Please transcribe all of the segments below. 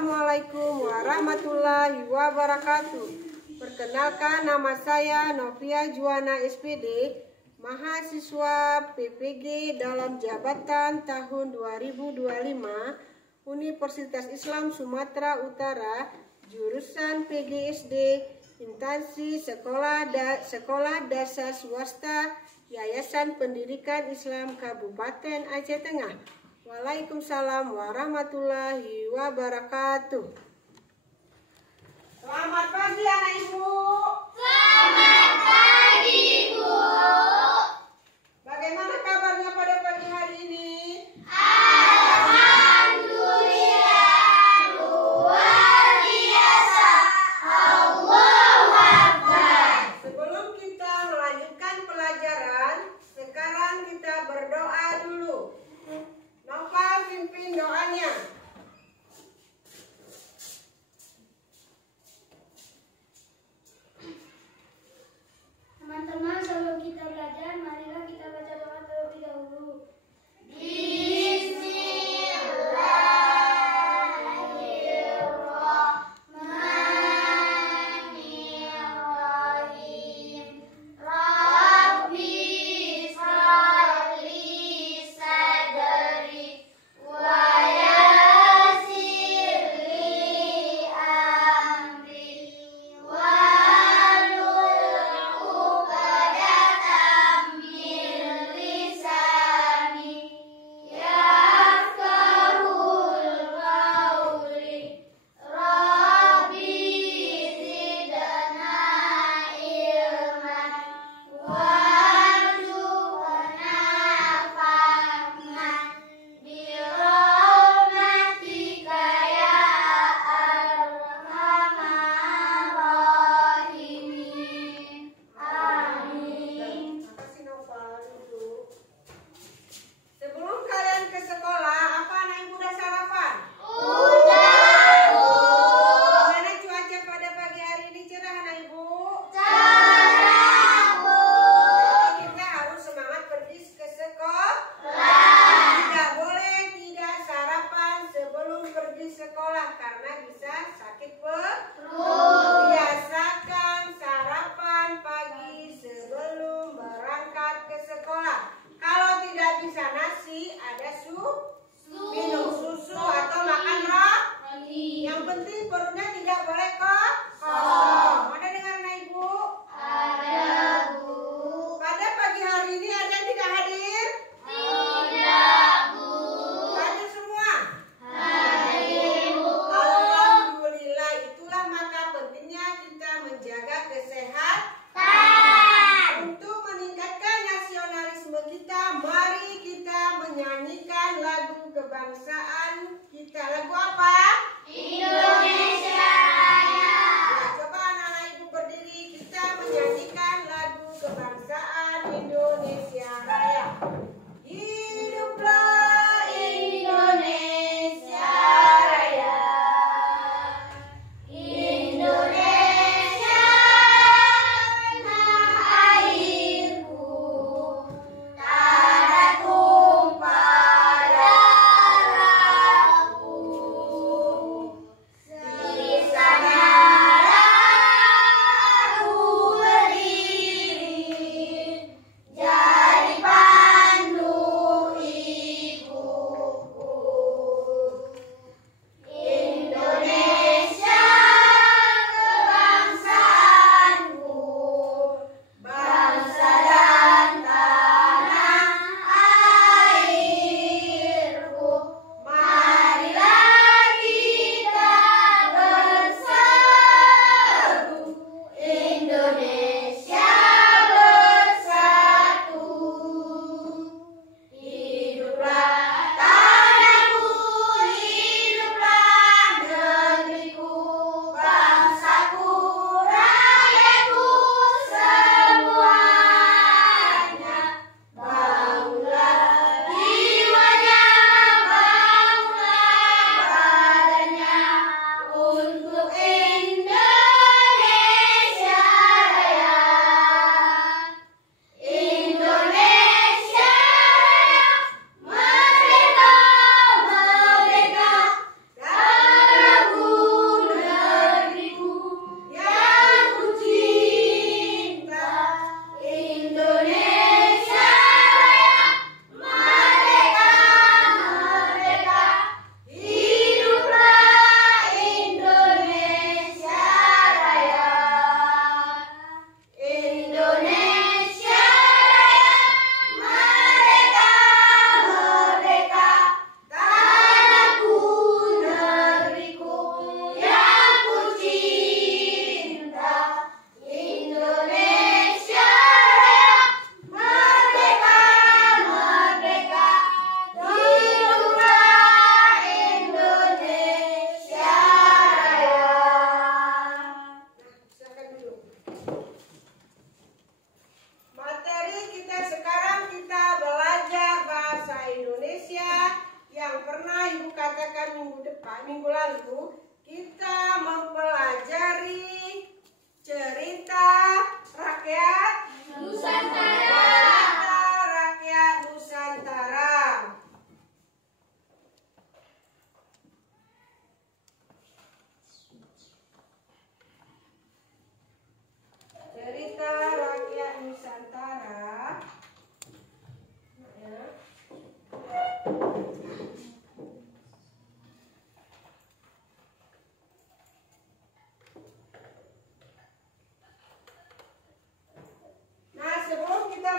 Assalamualaikum warahmatullahi wabarakatuh. Perkenalkan, nama saya Novia Juwana SPD, mahasiswa PPG dalam jabatan tahun 2025, Universitas Islam Sumatera Utara, jurusan PGSD, instansi sekolah dasar swasta, Yayasan Pendidikan Islam Kabupaten Aceh Tengah. Waalaikumsalam warahmatullahi wabarakatuh. Selamat pagi anak ibu. Selamat pagi, Bu. Bagaimana kabarnya pada pagi hari ini? Alhamdulillah, luar biasa. Allahu Akbar. Sebelum kita melanjutkan pelajaran, sekarang kita berdoa dulu. Noval pimpin doanya.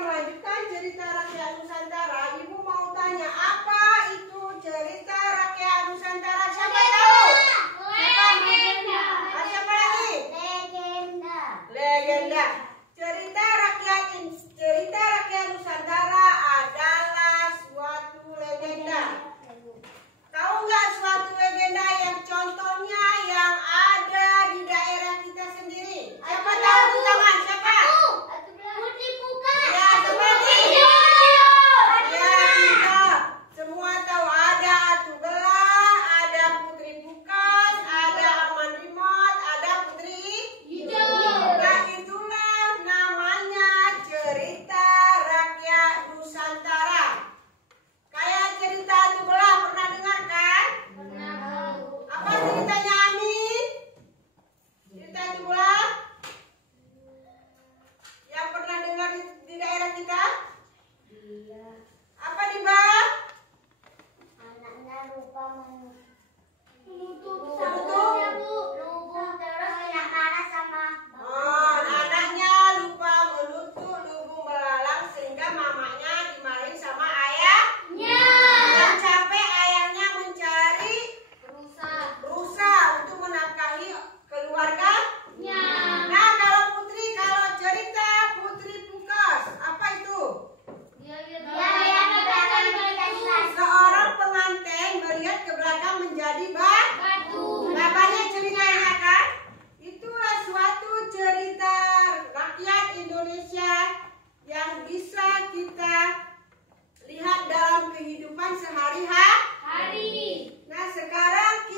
melanjutkan cerita rakyat Nusantara, Ibu mau tanya apa itu cerita rakyat Nusantara? Siapa tahu? Legenda. Siapa lagi? Legenda. Legenda. Cerita rakyat Nusantara adalah suatu legenda. Tahu nggak suatu legenda yang contohnya yang ada di daerah kita sendiri? Siapa tahu di tangan? Siapa? Putri Pukas. Ya, seperti. Ya, kita semua tahu ada Atu Belah, ada Putri Pukas, ada Aman Rimot, ada Putri Hijau. Nah, itulah namanya cerita rakyat Nusantara. Kayak cerita Atu Belah, pernah dengar kan? Apa ceritanya Amin? Cerita Atu Belah? Yang pernah dengar di daerah kita? Apa nih, Bang? Anaknya lupa Menutup. lubung terus kena panas sama Oh, anaknya lupa menutup lubung belalang sehingga mamanya dimarahin sama ayahnya. Dan capek ayahnya mencari rusa untuk menafkahi keluarganya. Nah, kalau cerita Putri Pukas, apa itu? Seorang pengantin melihat ke belakang menjadi batu. Nah, banyak ceritanya kan? Itulah suatu cerita rakyat Indonesia yang bisa kita lihat dalam kehidupan sehari-hari. Nah, sekarang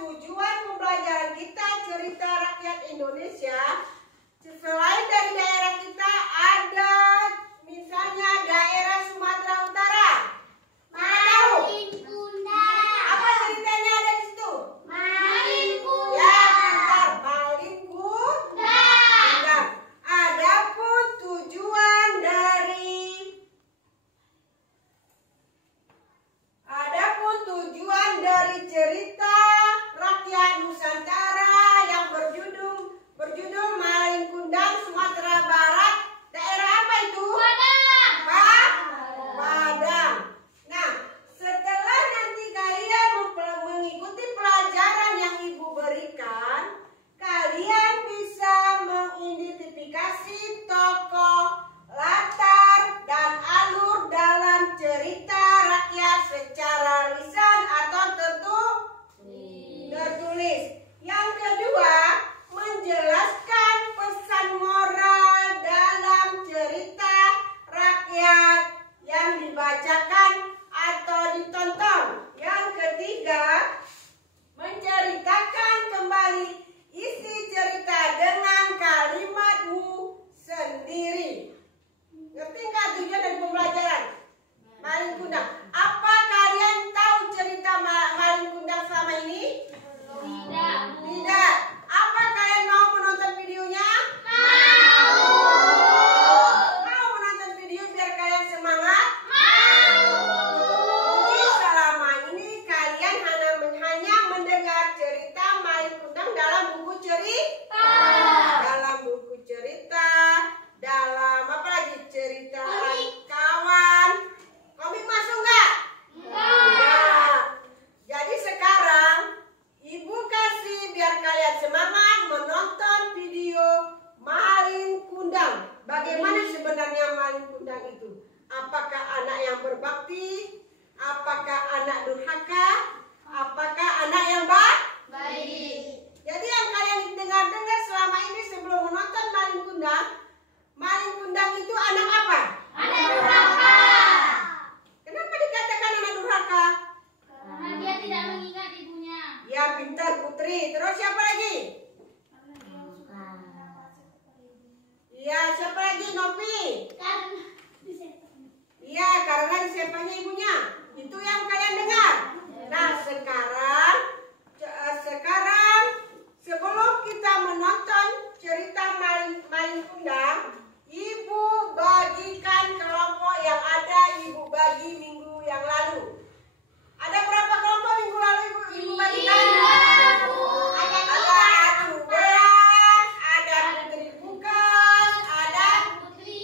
tujuan pembelajaran kita cerita rakyat Indonesia. Selain dari daerah kita ada misalnya daerah Sumatera Utara. Mana tahu? Apa ceritanya ada di situ? Ya, pintar. Malin Kundang. Adapun tujuan dari cerita rakyat Nusantara yang berjudul Malin Kundang Sumatera Barat, daerah apa itu? Padang. Nah, setelah nanti kalian mengikuti pelajaran yang Ibu berikan, kalian bisa mengidentifikasi tokoh, latar, dan alur dalam cerita rakyat secara lisan atau tertulis. Yang kedua, menjelaskan pesan moral dalam cerita rakyat yang dibacakan atau ditonton. Yang ketiga, menceritakan kembali isi cerita dengan kalimatmu sendiri. Ngerti nggak tujuan dari pembelajaran Malin Kundang? Apa kalian tahu cerita Malin Kundang selama ini? Tidak. Apa kalian mau menonton videonya? Mau menonton video biar kalian semangat? Jadi selama ini kalian hanya mendengar cerita Malin Kundang dalam buku cerita. Dalam apa lagi? Cerita kawan. Komik masuk nggak? Enggak. Jadi sekarang Ibu kasih biar kalian semangat menonton video Malin Kundang. Bagaimana sebenarnya Malin Kundang itu? Apakah anak yang berbakti? Apakah anak durhaka? Apakah anak yang baik? Jadi yang kalian dengar selama ini sebelum menonton Malin Kundang itu anak apa? Anak durhaka. Kenapa dikatakan anak durhaka? Karena dia tidak mengingat ibunya. Ya, pintar Putri. Terus siapa lagi? Iya, siapa lagi? Novi. Iya, karena disepanya ibunya. Itu yang kalian dengar. Nah, sekarang sebelum kita menonton cerita Malin Kundang, Ibu bagikan kelompok yang ada Ibu bagi minggu yang lalu. Ada berapa kelompok minggu lalu Ibu bagikan? Ada Atu Belah, ada Putri Pukas, ada Putri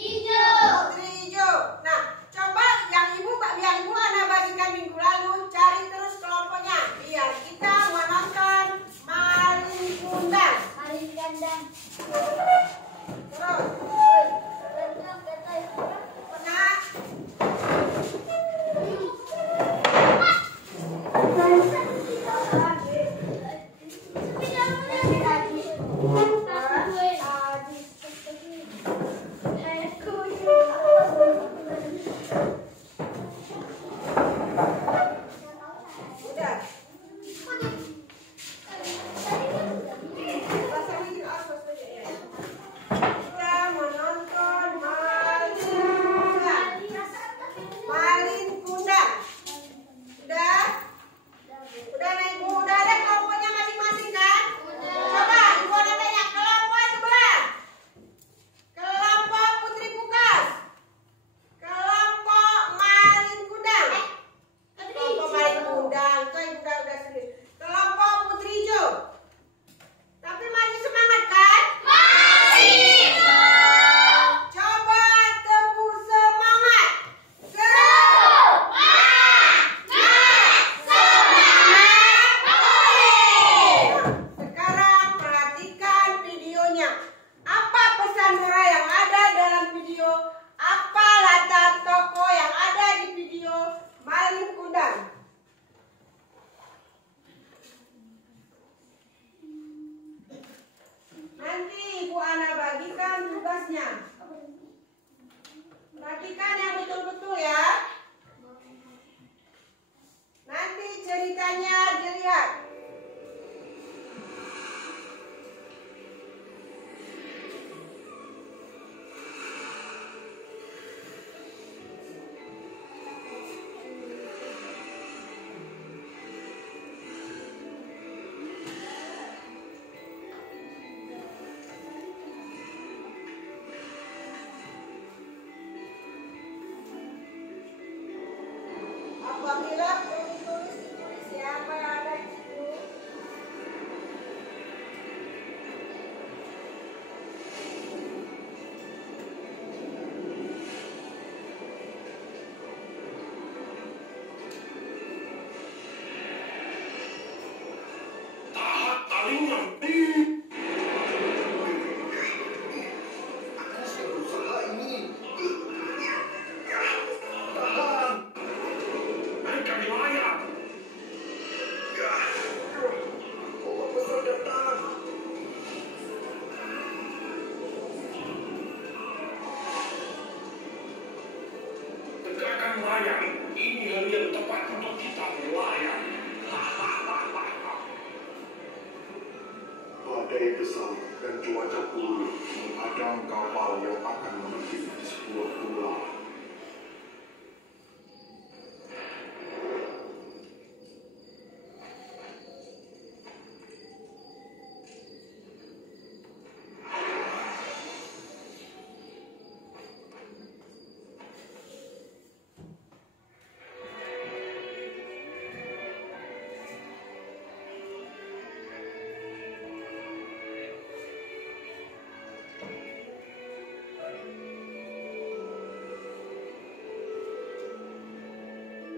badai besar dan cuaca buruk menghadang kapal yang akan menepi di sebuah pulau.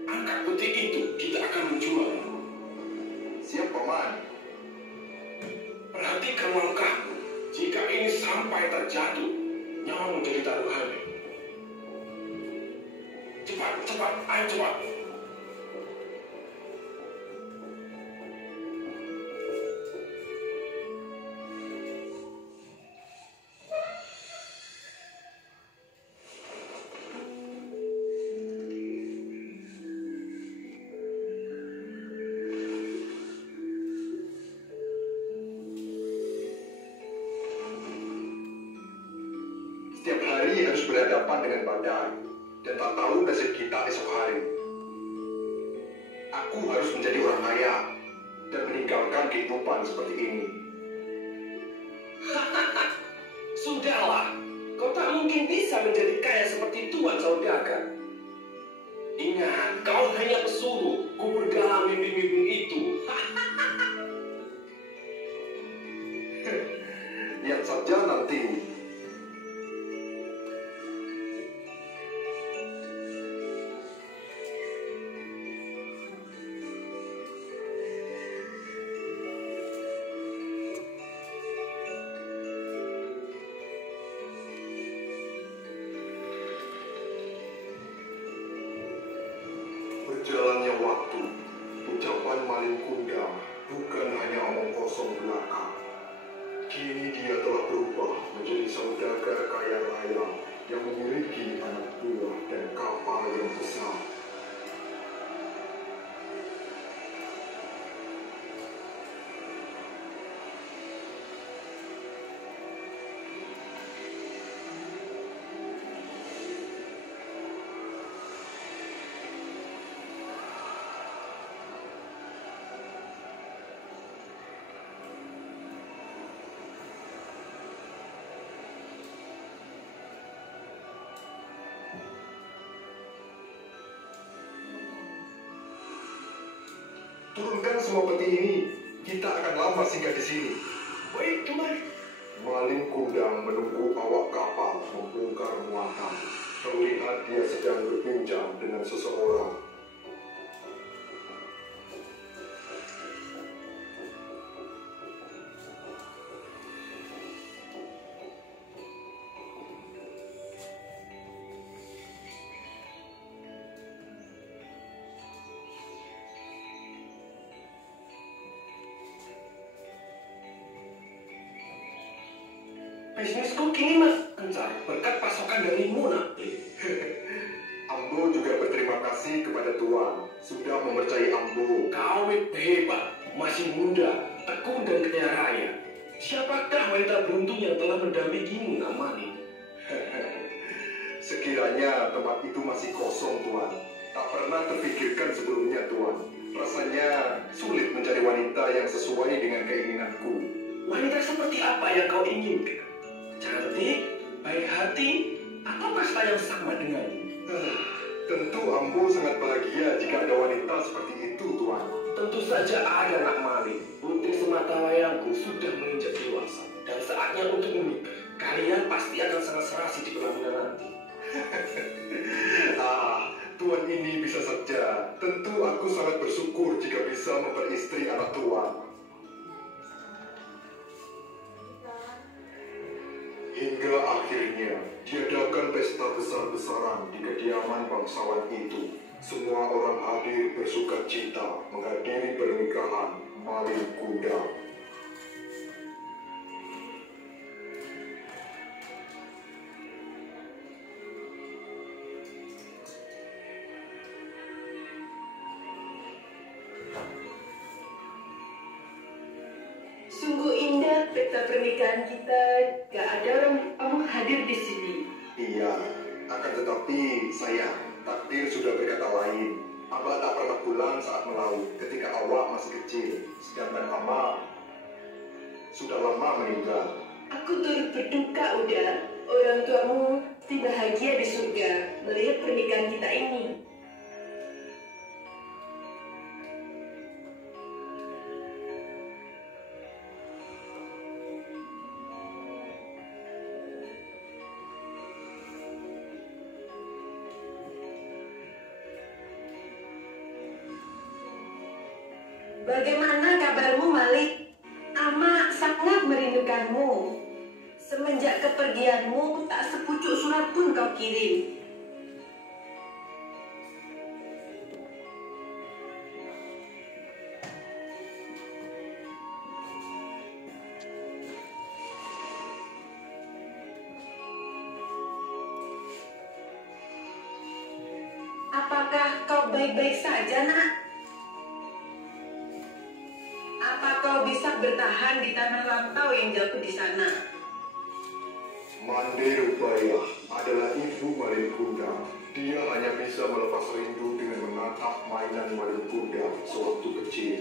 Angkat peti itu kita akan menjual. Siap, Paman. Perhatikan langkahmu. Jika ini sampai terjatuh, nyawamu jadi taruhannya. Cepat, cepat, ayo cepat. Setiap hari harus berhadapan dengan badai, dan tak tahu nasib kita esok hari. Aku harus menjadi orang kaya, dan meninggalkan kehidupan seperti ini. Sudahlah, kau tak mungkin bisa menjadi kaya seperti Tuan Saudagar. Ingat, kau hanya pesuruh, ku bergalah mimpi-mimpi itu. Lihat saja nanti. Berjalannya waktu, ucapan Malin Kundang bukan hanya omong kosong belaka. Kini dia telah berubah menjadi saudagar kaya raya yang memiliki anak buah dan kapal yang besar. Turunkan semua peti ini, kita akan lama singgah di sini. Baik, Tuan. Malin Kundang menunggu awak kapal membongkar muatan. Terlihat dia sedang berbincang dengan seseorang. Bisnisku kini mas gencar berkat pasokan dari Muna. Ambo juga berterima kasih kepada Tuan sudah mempercayai Ambo. Kau hebat, masih muda, tekun dan kaya raya. Siapakah wanita beruntung yang telah mendampingimu, Namani? Sekiranya tempat itu masih kosong, Tuan. Tak pernah terpikirkan sebelumnya, Tuan. Rasanya sulit mencari wanita yang sesuai dengan keinginanku. Wanita seperti apa yang kau inginkan? Cantik, baik hati, atau kasta yang sama denganmu? Tentu Ambo sangat bahagia jika ada wanita seperti itu, Tuan. Tentu saja ada, Nak Mali. Putri sematawayangku sudah menginjak dewasa dan saatnya untuk menikah. Kalian pasti akan sangat serasi di pelaminan nanti. Tuan ini bisa saja. Tentu aku sangat bersyukur jika bisa memperistri anak Tuan. Hingga akhirnya diadakan pesta besar-besaran di kediaman bangsawan itu. Semua orang hadir bersuka cita menghadiri pernikahan Malin Kundang. Sungguh indah pesta pernikahan kita gak ada orang kamu hadir di sini. Iya, akan tetapi sayang, takdir sudah berkata lain. Abah tak pernah pulang saat melaut ketika awak masih kecil, sedangkan Ama sudah lama meninggal. Aku turut berduka udah. Orang tuamu pasti bahagia di surga melihat pernikahan kita ini. Bagaimana kabarmu, Malik? Ama sangat merindukanmu. Semenjak kepergianmu, tak sepucuk surat pun kau kirim. Apakah kau baik-baik saja, nak? Apa kau bisa bertahan di tanah rantau yang jauh di sana? Mande Rupaya adalah ibu Malin Kundang. Dia hanya bisa melepas rindu dengan menatap mainan Malin Kundang sewaktu kecil.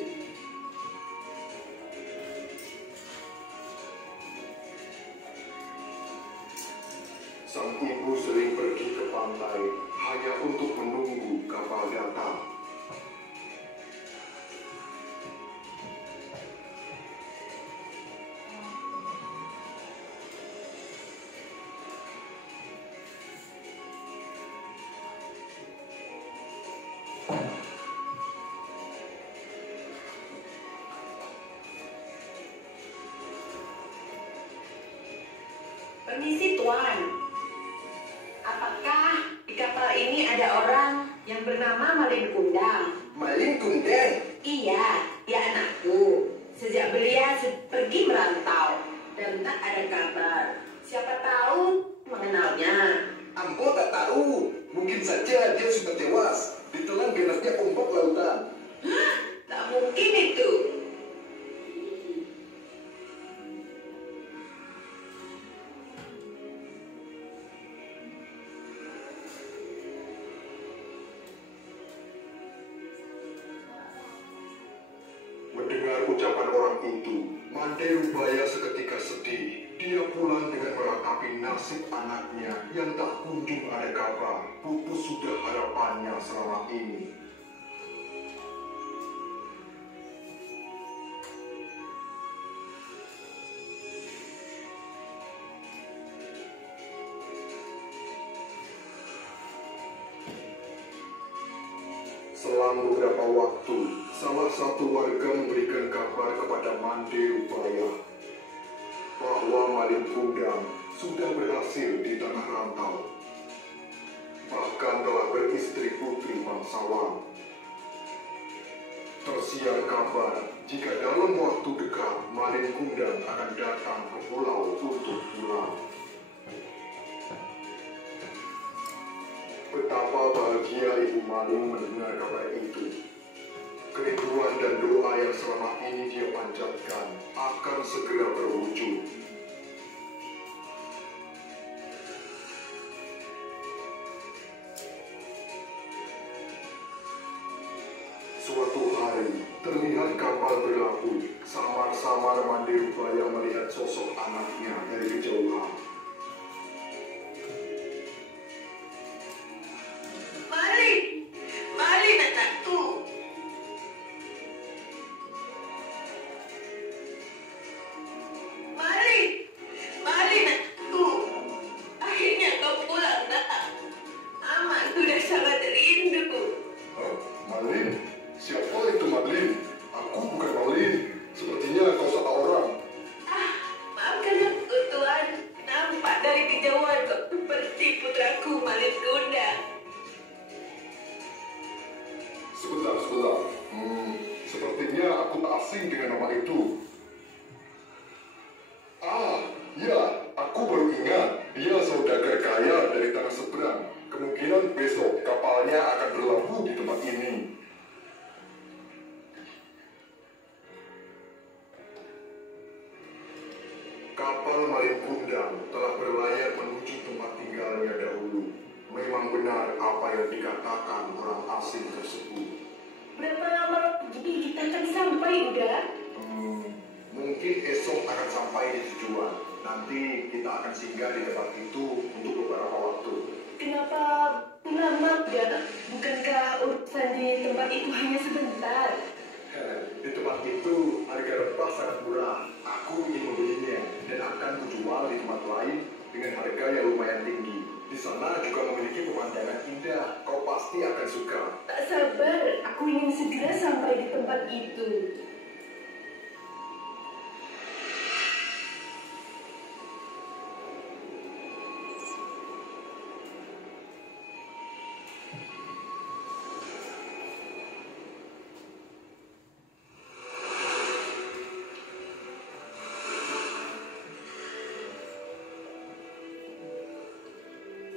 Sang ibu sering pergi ke pantai hanya untuk menunggu kapal datang. Permisi Tuan, apakah di kapal ini ada orang yang bernama Malin Kundang? Malin Kundang? Iya, dia anakku. Sejak belia pergi merantau dan tak ada kabar. Siapa tahu mengenalnya. Ambo tak tahu. Mungkin saja dia sudah tewas ditelan ganasnya ombak lautan. Tak mungkin itu. Mendengar ucapan orang itu, Mande Rupaya seketika sedih. Dia pulang dengan meratapi nasib anaknya yang tak kunjung ada kabar. Putus sudah harapannya selama ini. Selang beberapa waktu, salah satu warga memberikan kabar kepada Mande Rupaya bahwa Malin Kundang sudah berhasil di tanah rantau. Bahkan telah beristri putri bangsawan. Tersiar kabar jika dalam waktu dekat Malin Kundang akan datang ke pulau untuk pulang. Betapa bahagia Ibu Malin mendengar kabar itu. Kerinduan dan doa yang selama ini dia panjatkan akan segera berwujud. Suatu hari, terlihat kapal berlabuh. Samar-samar Mande Rupaya melihat sosok anaknya dari kejauhan. Malin anakku. Malin anakku. Akhirnya kau pulang, nak. Aman sudah sangat rindu. Hah? Malin? Siapa itu Malin? Aku bukan Malin. Sepertinya kau salah orang. Maafkan aku, Tuan. Nama Kapal Malin Kundang telah berlayar menuju tempat tinggalnya dahulu. Memang benar apa yang dikatakan orang asing tersebut. Berapa lama lagi kita akan sampai, Uda? Mungkin esok akan sampai di tujuan. Nanti kita akan singgah di tempat itu untuk beberapa waktu. Kenapa lama, Uda? Bukankah urusan di tempat itu hanya sebentar? Di tempat itu harga rempah sangat murah. Aku ingin membelinya dan akan kujual di tempat lain dengan harga yang lumayan tinggi. Di sana juga memiliki pemandangan indah. Kau pasti akan suka. Tak sabar, aku ingin segera sampai di tempat itu.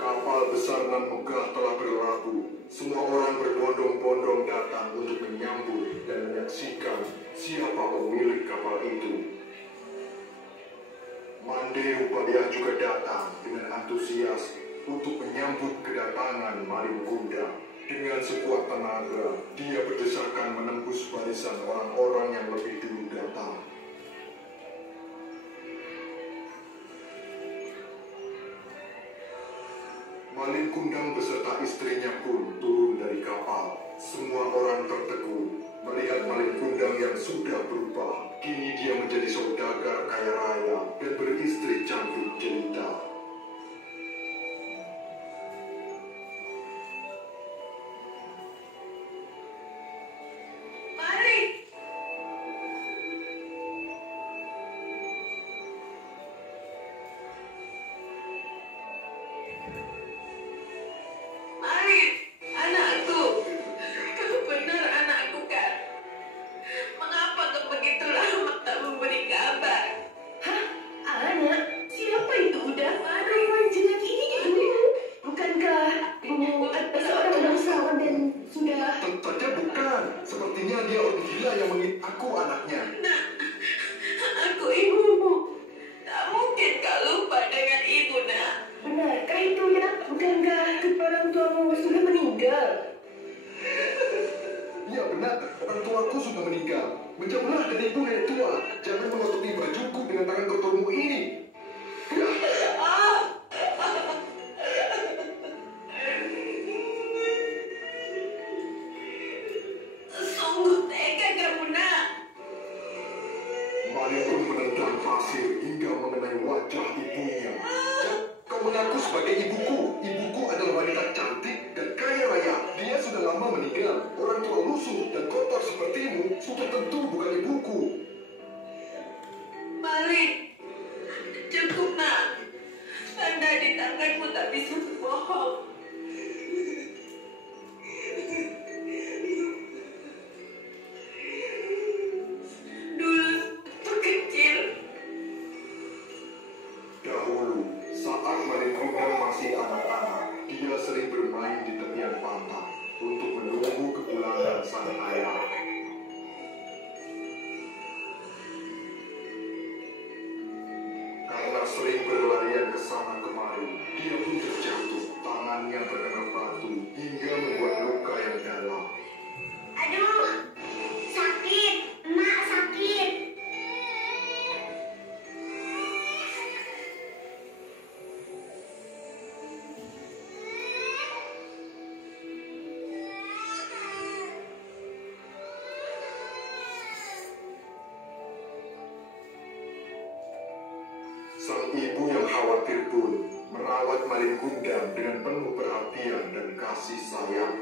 Kapal besar nan megah telah berlabuh. Semua orang berbondong-bondong datang untuk menyambut dan menyaksikan siapa pemilik kapal itu. Mande Rupadiah juga datang dengan antusias untuk menyambut kedatangan Malin Kundang. Dengan sekuat tenaga, dia berdesakan menembus barisan orang-orang yang lebih dulu datang. Malin Kundang beserta istrinya pun turun dari kapal. Semua orang tertegun melihat Malin Kundang yang sudah berubah. Kini dia menjadi saudagar kaya raya dan beristri cantik jelita. Mari! Mari, anakku. Kau benar anakku kan? Mengapa kau begitu lama tak memberi kabar? Hah? Anak? Siapa itu udah? Perempuan jelek ini ibu. Bukankah ibu ada seorang bangsawan dan sudah... Tentu saja bukan. Sepertinya dia orang gila yang mengingat aku anaknya. Nak, aku ibumu. Tak mungkin kau lupa dengan ibu, nak. Benarkah itu, nak? Bukankah kedua orang tuamu sudah meninggal? Ya benar, orang tuaku sudah meninggal. Menjauhlah dari ibu nenek tua. Jangan menutupi bajuku dengan tangan kotormu ini. Sungguh tega kamu, nak. Malin pun menendang pasir hingga mengenai wajah ibunya. Kau mengaku sebagai ibuku. Ibuku adalah wanita cantik dan kaya raya. Dia sudah lama meninggal. Orang tua lusuh dan kotor sepertimu sudah tentu bukan ibuku. Malik, cukup, nak. Tanda di tanganmu tak bisa berbohong. Dulu waktu kecil, Dahulu, saat Malin Kundang masih anak-anak, dia sering bermain di tepian pantai untuk menunggu kepulangan sang ayah. Karena sering berlarian ke sana kemari, dia pun terjatuh. Tangannya terkena batu hingga membuat luka yang dalam. Aduh, sakit. Emak sakit. Sang ibu yang khawatir pun merawat Malin Kundang dengan penuh perhatian dan kasih sayang.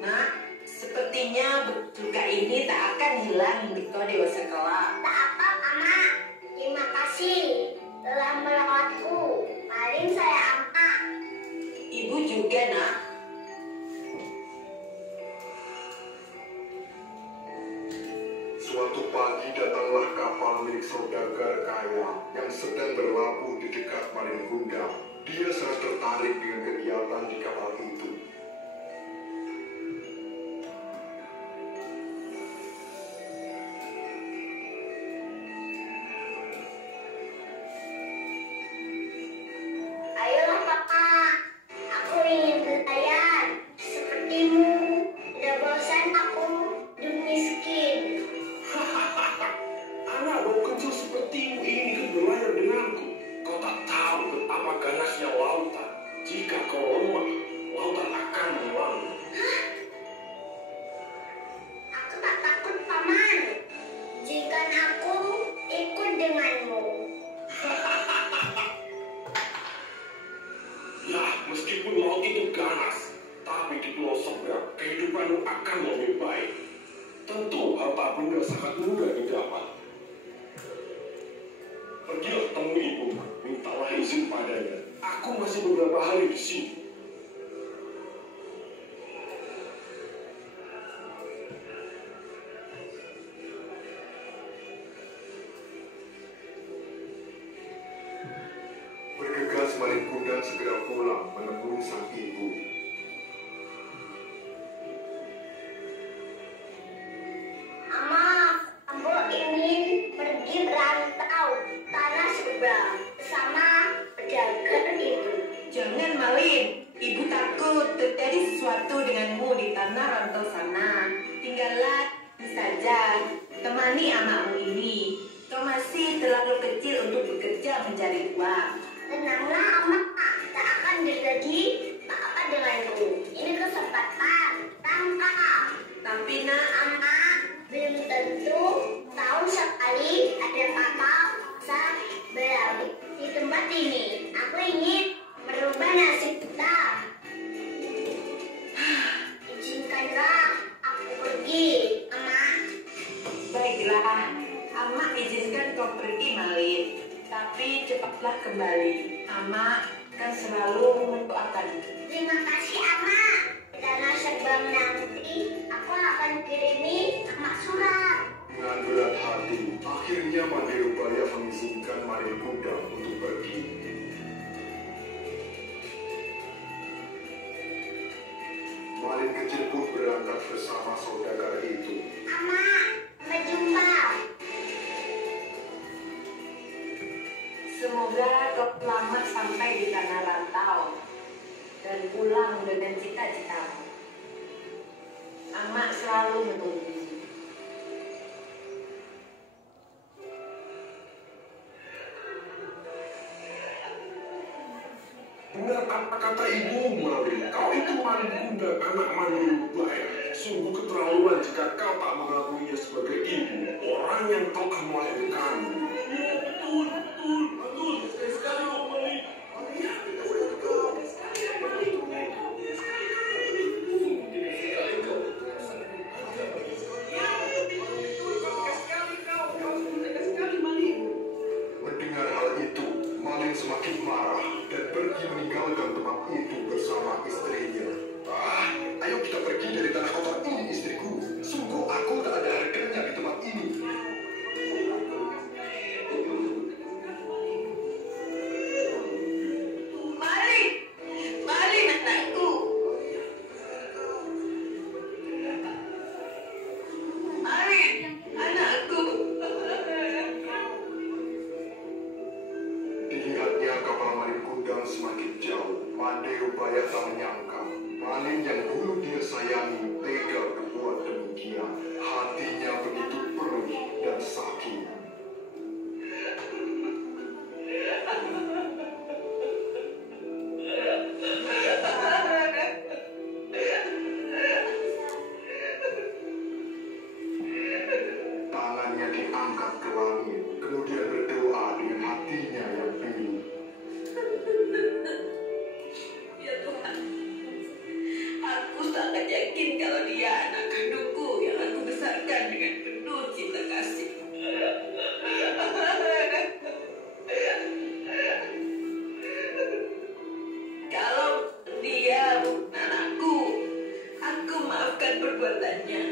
nak, sepertinya luka ini tak akan hilang hingga kau dewasa kelak. Tak apa, Amak. Terima kasih telah merawatku. Paling saya angkat. Ibu juga, nak. Suatu pagi datanglah kapal milik saudagar kaya yang sedang berlabuh di dekat Malin Kundang. Dia sangat tertarik dengan kegiatan di kapal itu. sangat mudah didapat. Pergilah temui ibu, mintalah izin padanya. Aku masih beberapa hari di sini. Bergegas Malin Kundang segera pulang menemui sang ibu. Mama, aku ingin pergi merantau tanah seberang bersama pedagang itu. Jangan, Malin. Ibu takut terjadi sesuatu denganmu di tanah rantau sana. Tinggallah saja. Temani anakmu ini. Kau masih terlalu kecil untuk bekerja mencari uang. Tenanglah, Mama. Tak akan terjadi apa-apa denganku. Ini kesempatan. Tangkap. Tapi nak, Mama, belum tentu tahun sekali ada kapal besar berlabuh di tempat ini. Aku ingin merubah nasib kita. Izinkanlah aku pergi, Mama. baiklah. Amak izinkan kau pergi, Malin. Tapi cepatlah kembali. Amak kan selalu mendoakan. Terima kasih, Ama. Karena sebelum nanti aku akan kirimi Ama surat. Dengan berat hati, akhirnya Mandirubaya mengizinkan Malin Kundang untuk pergi. Malin kecil pun berangkat bersama saudagar itu. Ama, sampai jumpa. Semoga kau selamat sampai di tanah rantau dan pulang dengan cita-citamu. Amak selalu menunggu. Benar apa kata ibu, Malin? Kau itu Malin Kundang, anak Mandirubaya. Sungguh keterlaluan jika kau tak mengakuinya sebagai ibu, orang yang telah melahirkanmu. Betul. Sekali sekali, Om Malin. Mendengar hal itu, Malin semakin marah dan pergi meninggalkan tempat itu bersama istrinya. Ayo kita pergi dari tanah kotor ini, istriku. Sungguh aku tak ada harganya di tempat ini. Malin anakku. Malin anakku. Dilihatnya kapal Malin Kundang semakin jauh. Mandirubaya tak menyangka Malin yang dulu dia sayangi tega berbuat demikian. Hatinya begitu perih dan sakit. Tangannya diangkat ke langit, kemudian berdoa dengan hatinya yang pilu. Ya Tuhan, aku sangat yakin kalau dia anak kandungku yang aku besarkan dengan penuh cinta kasih. Kalau dia bukan anakku, aku maafkan perbuatannya.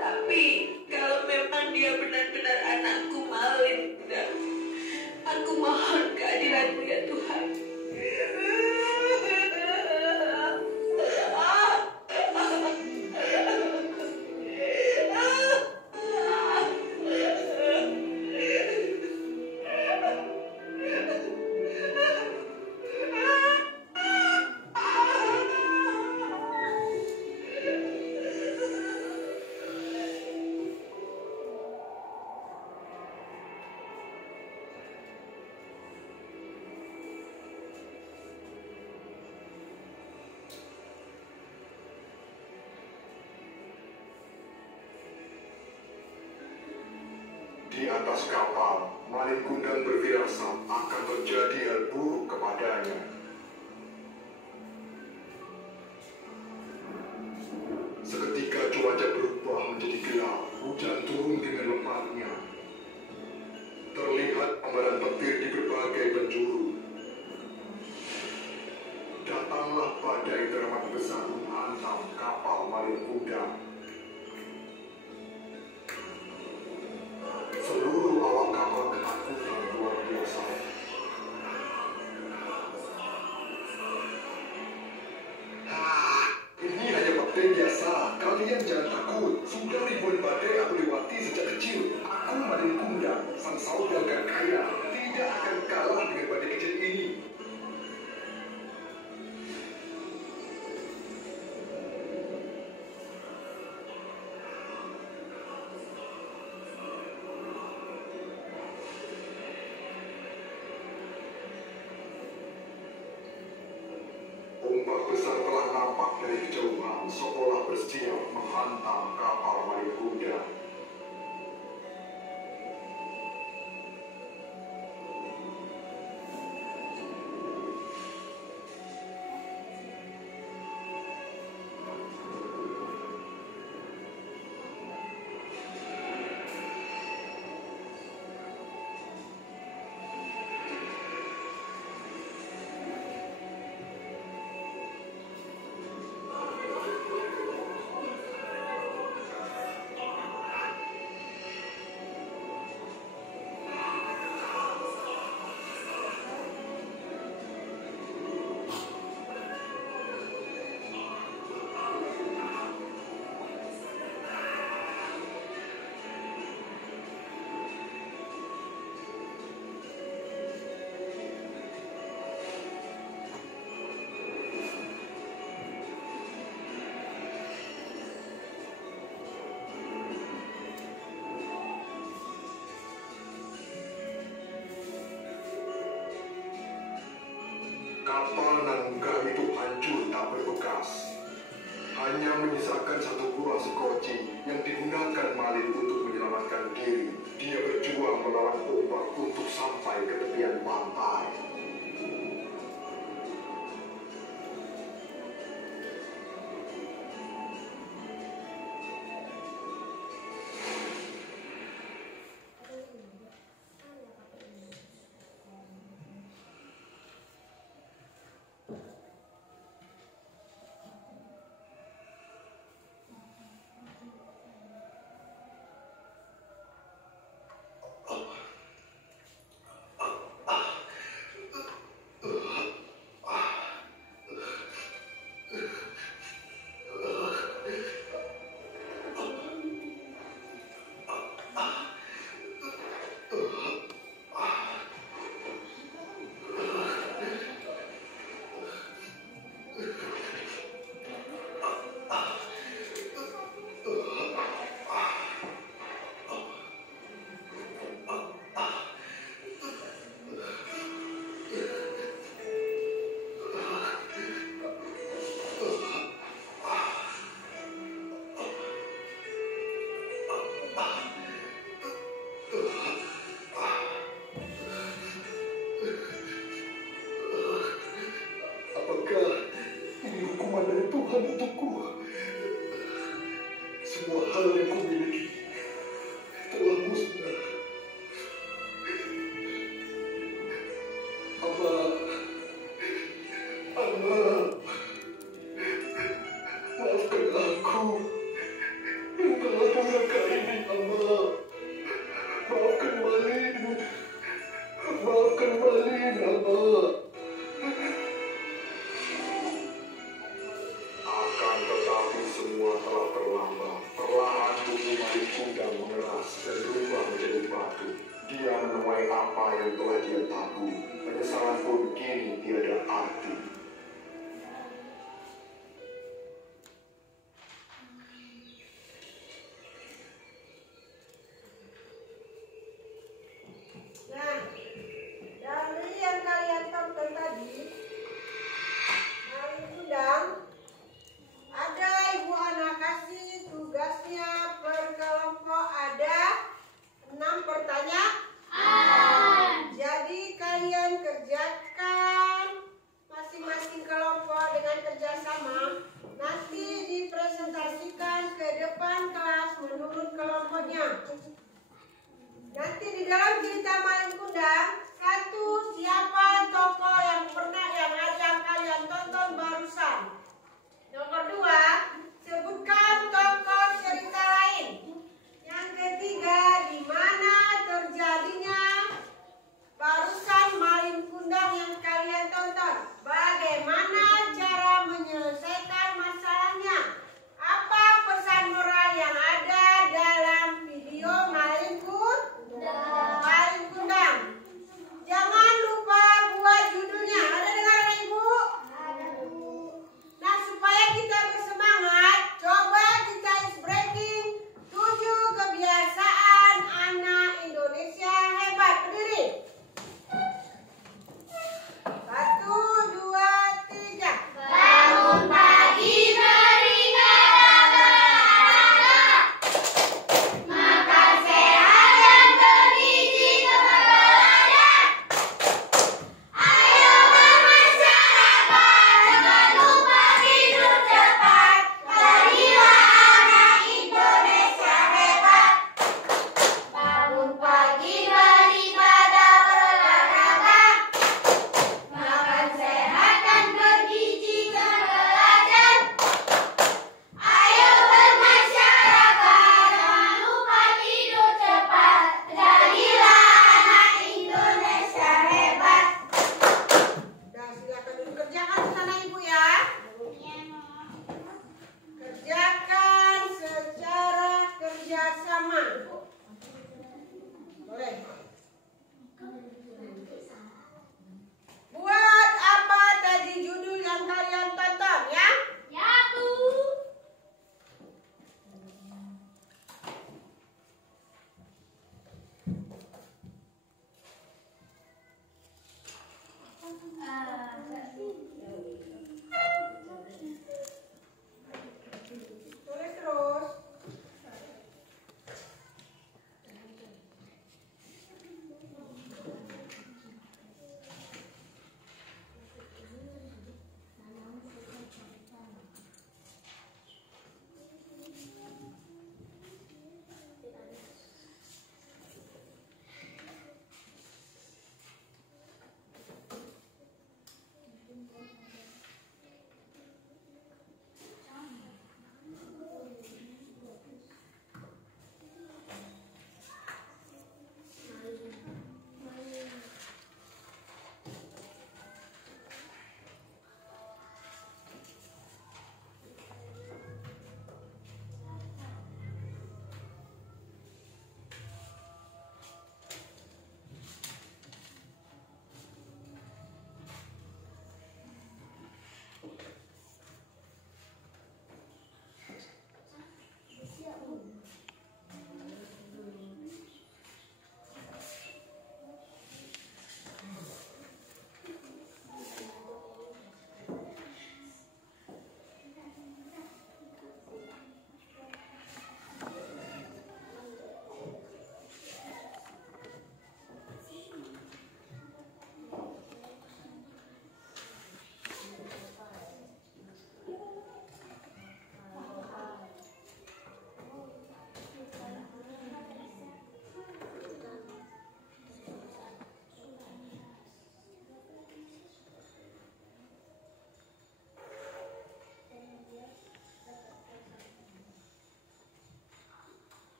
Tapi kalau memang dia benar-benar anakku, Malin, aku mohon keadilanmu ya Tuhan. Di atas kapal, Malin Kundang berfirasat akan terjadi hal buruk kepadanya. Seketika cuaca berubah menjadi gelap, hujan turun dengan lebat. gambaran petir di berbagai penjuru. Datanglah badai teramat besar menghantam kapal Malin Kundang. Seluruh awak kapal ketakutan luar biasa. Ini hanya badai biasa. Kalian jangan takut. Sudah ribuan badai aku lewati sejak kecil. Aku Malin Kundang, sang saudagar kaya, tidak akan kalah dengan badai kecil ini. Ombak besar telah nampak dari kejauhan, seolah bersiap menghantam kapal Malin Kundang. Kapal Nangga itu hancur tak berbekas. Hanya menyisakan satu buah sekoci yang digunakan Malin untuk menyelamatkan diri. Dia berjuang melawan ombak untuk sampai ke tepian pantai. Semua hal yang kumiliki telah musnah. Maafkan aku yang telah melukai ini, Amma. Maafkan Malin, Amma. Akan tetapi semua telah terlambat. Perlahan tubuh Malin Kundang mengeras dan berubah menjadi batu. Dia menuai apa yang telah dia tabur. Penyesalan pun kini tiada arti. Nah, dari yang kalian tonton tadi, Malin Kundang, ada Ibu Ana kasih tugasnya per kelompok ada 6 pertanyaan. Jadi kalian kerjakan masing-masing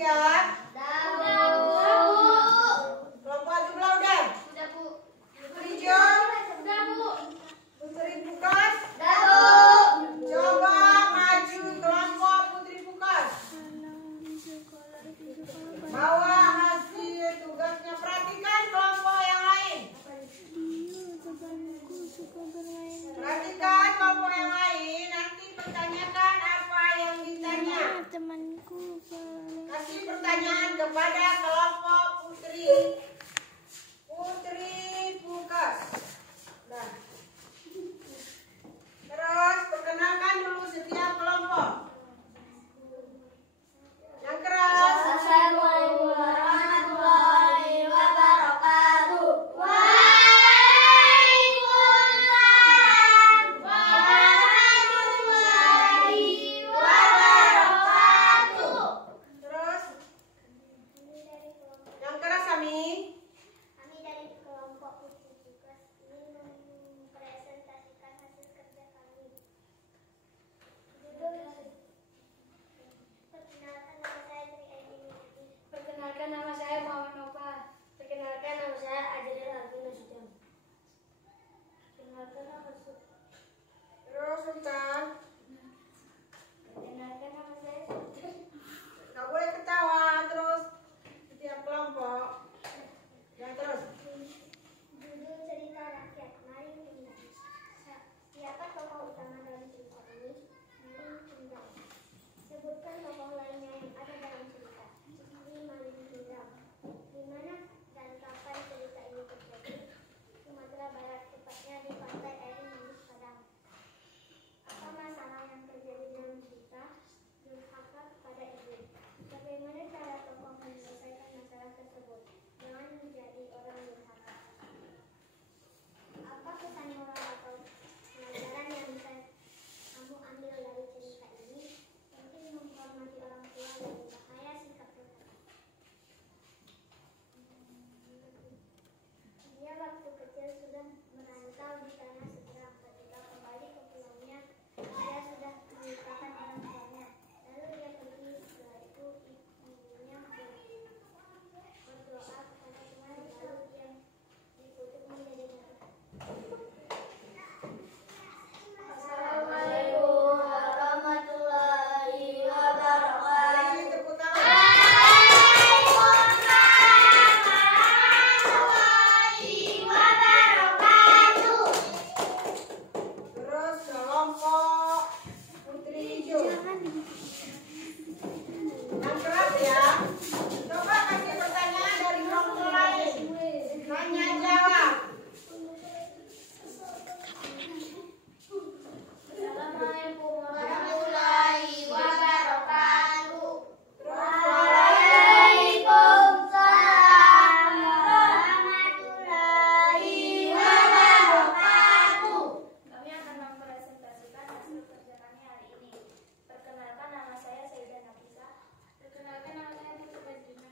siap? Kelompok jumlah udah? Putri Jo? Putri Pukas? Coba maju kelompok Putri Pukas. Bawa hasil tugasnya. Perhatikan kelompok yang lain. Perhatikan kelompok yang lain. Nanti pertanyakan apa yang ditanya. Kasih pertanyaan kepada kelompok Putri Pukas. Nah. Terus perkenalkan dulu setiap kelompok. Yang keras. Assalamualaikum warahmatullahi wabarakatuh. Waalaikumsalam warahmatullahi wabarakatuh. Terus yang keras Ami. Kami dari kelompok Putri Pukas ingin mempresentasikan hasil kerja kami. Perkenalkan nama saya Muhammad Nova. Perkenalkan nama saya Ajril Arvin Nasution. Perkenalkan nama saya. Terus Sultan. Perkenalkan nama saya Sultan. Gak boleh ketawa. Terus setiap kelompok. Dan terus. Judul cerita rakyat. Mari kita. Siapa tokoh utama dalam cerita ini? Mari kita. Sebutkan tokoh lainnya yang ada dalam cerita. Ini Mari kita. Di mana dan kapan cerita ini terjadi? Sumatera Barat, tepatnya di pantai air manis Padang. Apa masalah yang terjadi dalam cerita? Durhaka pada ibu. Bagaimana cara tokoh menyelesaikan masalah tersebut? Jangan menjadi orang durhaka. Apa pesan moral atau pelajaran yang bisa kamu ambil dari cerita ini? Penting menghormati orang tua dan bahaya sikap durhaka. Dia waktu kecil sudah merantau di tanah seberang. Ketika kembali ke pulaunya, dia sudah melupakan orang tuanya. Lalu dia pergi. Setelah itu ibunya berdoa kepada Tuhan. Lalu dia dikutuk menjadi nabi. Assalamualaikum warahmatullahi wabarakatuh. Ini tepuk tangan. Terus kelompok Putri Hijau. Yang keras ya. Coba kasih pertanyaan dari kelompok lain. Tanya jawab. Assalamualaikum warahmatullahi wabarakatuh. Waalaikumsalam warahmatullahi wabarakatuh. Kami akan mempresentasikan hasil kerja kami hari ini. Perkenalkan nama saya Sayyidah Nafisa. Perkenalkan nama saya Putri Badrina.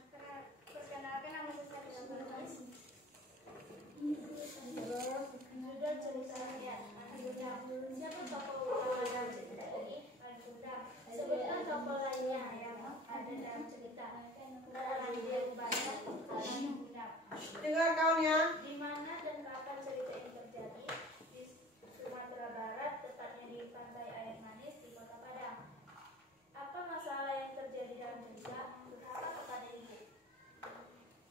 Perkenalkan nama saya Sarita Barbaris. Judul ceritanya siapa tokoh utama dalam cerita ini? Gundam. Sebutkan tokoh lainnya yang ada dalam cerita. Terlanjur banyak Gundam. Dengar kawannya. Di mana dan kapan cerita ini terjadi? Di Sumatera Barat, tepatnya di pantai air manis di Kota Padang. Apa masalah yang terjadi dalam cerita? Durhaka kepada ibu.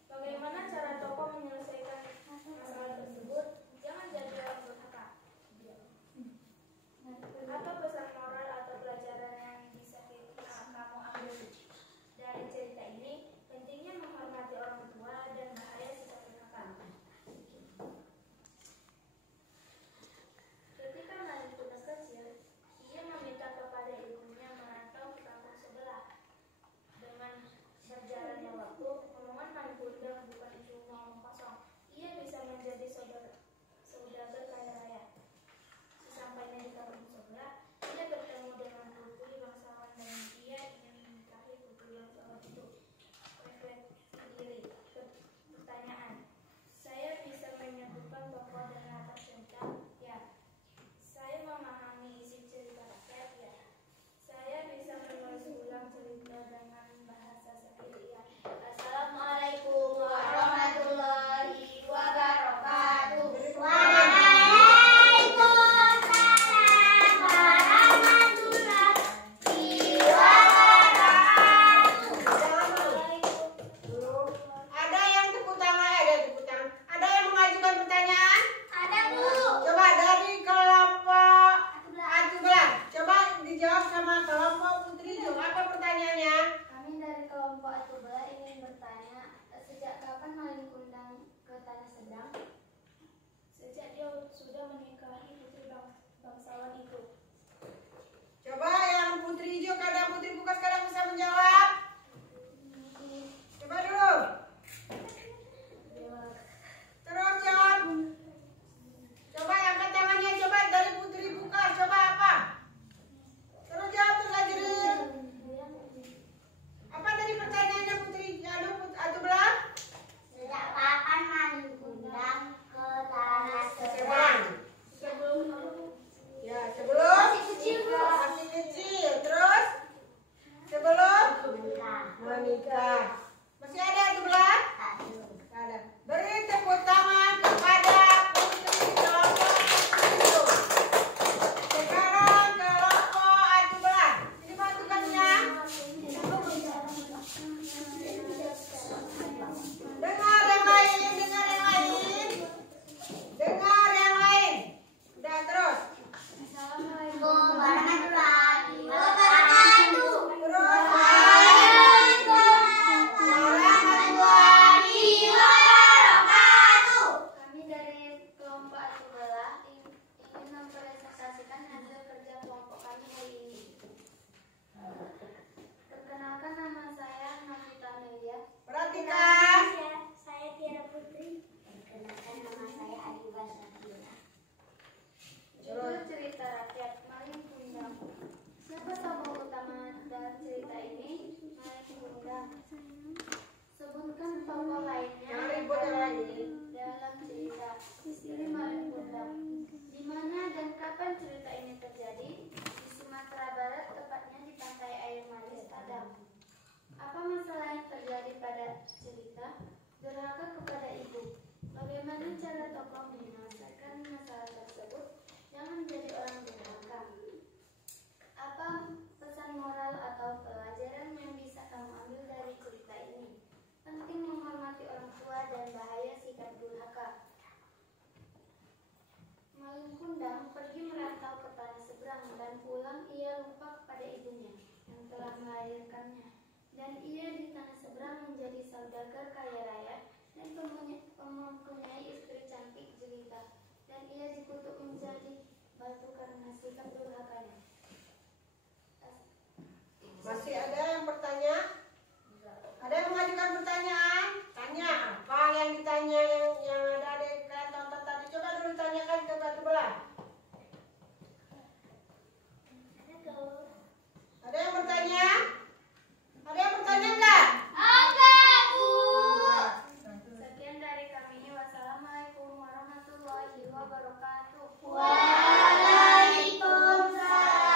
Bagaimana cara tokoh menyelesaikan masalah tersebut? Jangan jadi orang durhaka. Apa pesan moral atau pelajaran yang bisa kamu ambil dari cerita ini? Pentingnya menghormati orang tua dan bahaya sikap durhaka. masalah yang terjadi pada cerita durhaka kepada ibu. Bagaimana cara tokoh menyelesaikan masalah tersebut? Jangan menjadi orang durhaka. Apa pesan moral atau pelajaran yang bisa kamu ambil dari cerita ini? Penting menghormati orang tua dan bahaya sikap durhaka. Malin Kundang pergi merantau ke tanah seberang dan pulang ia lupa kepada ibunya yang telah melahirkannya. Dan ia di tanah seberang menjadi saudagar kaya raya dan mempunyai istri cantik jelita. Dan ia dikutuk menjadi batu karena sikap durhakanya. Masih ada yang bertanya? Ada yang mengajukan pertanyaan? Tanya apa yang ditanya yang ada di tonton tadi? Coba dulu tanyakan ke batu belah. Ada yang bertanya? Ada yang bertanya enggak? Enggak, Bu. Sekian dari kami. Wassalamualaikum warahmatullahi wabarakatuh. Waalaikumsalam.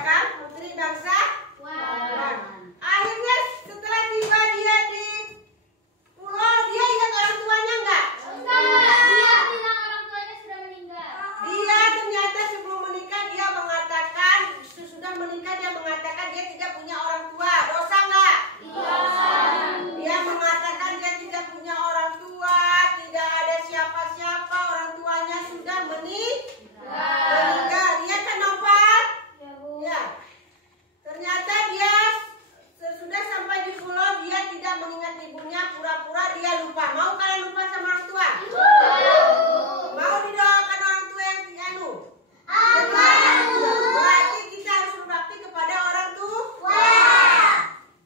kan? Putri bangsa Wan. Akhirnya setelah tiba dia di pulau, dia ingat orang tuanya enggak? Dia bilang orang tuanya sudah meninggal. Dia ternyata sebelum menikah dia mengatakan, sesudah menikah dia mengatakan dia tidak punya orang tua. Dosa enggak? Dia mengatakan dia tidak punya orang tua, tidak ada siapa-siapa, orang tuanya sudah meninggal. Iya kan Noval? Ya. Ternyata dia sesudah sampai di pulau dia tidak mengingat ibunya, pura-pura dia lupa. Mau kalian lupa sama orang tua? Mau didoakan orang tua yang anu? Berarti kita harus berbakti kepada orang tua.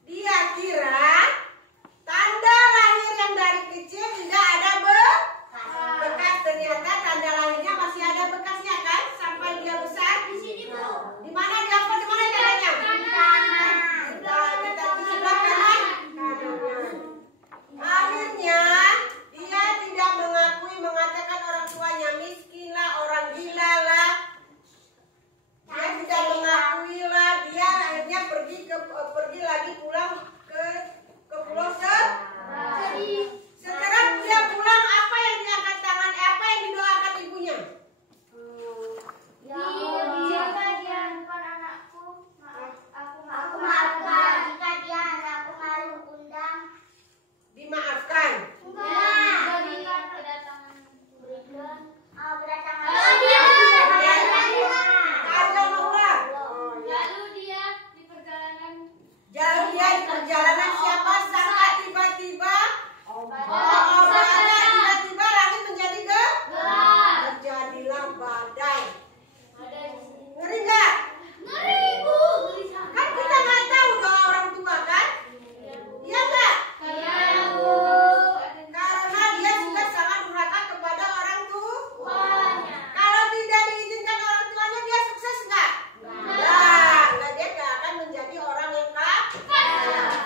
Dia kira tanda lahir yang dari kecil tidak ada bekas. Ternyata tanda lahirnya masih ada bekasnya kan? Sampai dia besar. Di sini, Bu. Di mana dia apa? Di mana caranya? Kita di sebelah kanan. Akhirnya dia tidak mengakui, mengatakan orang tuanya miskin lah, orang gila lah. Dia tidak mengakui lah. Dia akhirnya pergi lagi pulang ke pulau setelah dia pulang, apa yang diangkat tangan, apa yang didoakan ibunya? Jika dia bukan anakku, aku maafkan. Jika dia anakku malu undang, Dimaafkan. berikan kedatangan. Kedatangan. Kajal Allah. Lalu dia di perjalanan. Jauh dia di perjalanan, siapa sangka tiba-tiba tiba-tiba langit menjadi Gelap. terjadilah badai. Ada di sini. Ngeri nggak? Ngeri, Bu. Kan kita nggak tahu doa orang tua kan? Iya nggak? Iya, Bu. Karena dia sudah sangat durhaka kepada orang tua. Tuanya. Kalau tidak diizinkan orang tuanya, dia sukses nggak? Dia nggak akan menjadi orang yang kaya.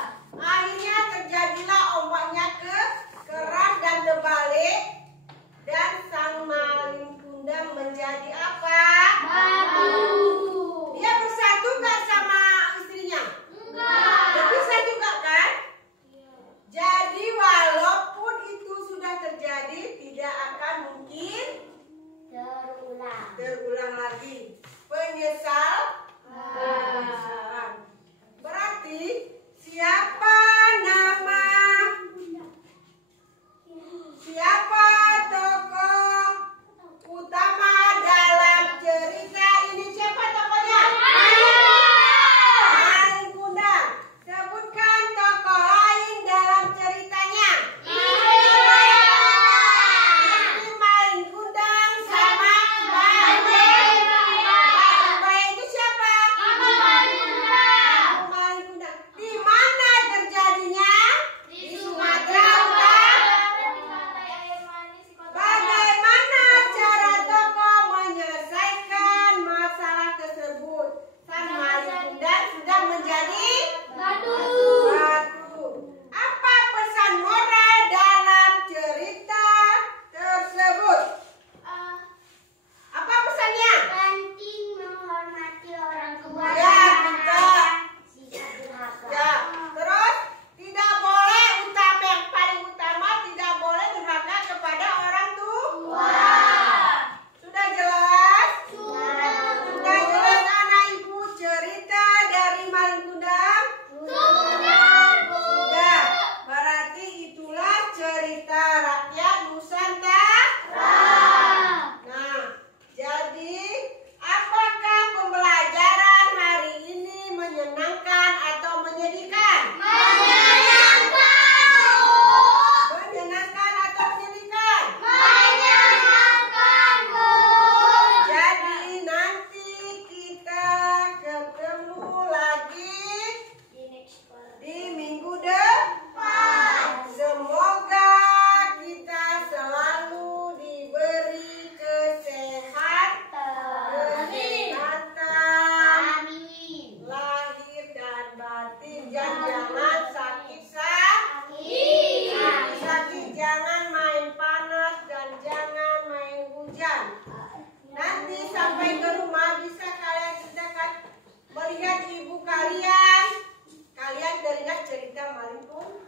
maling kundang.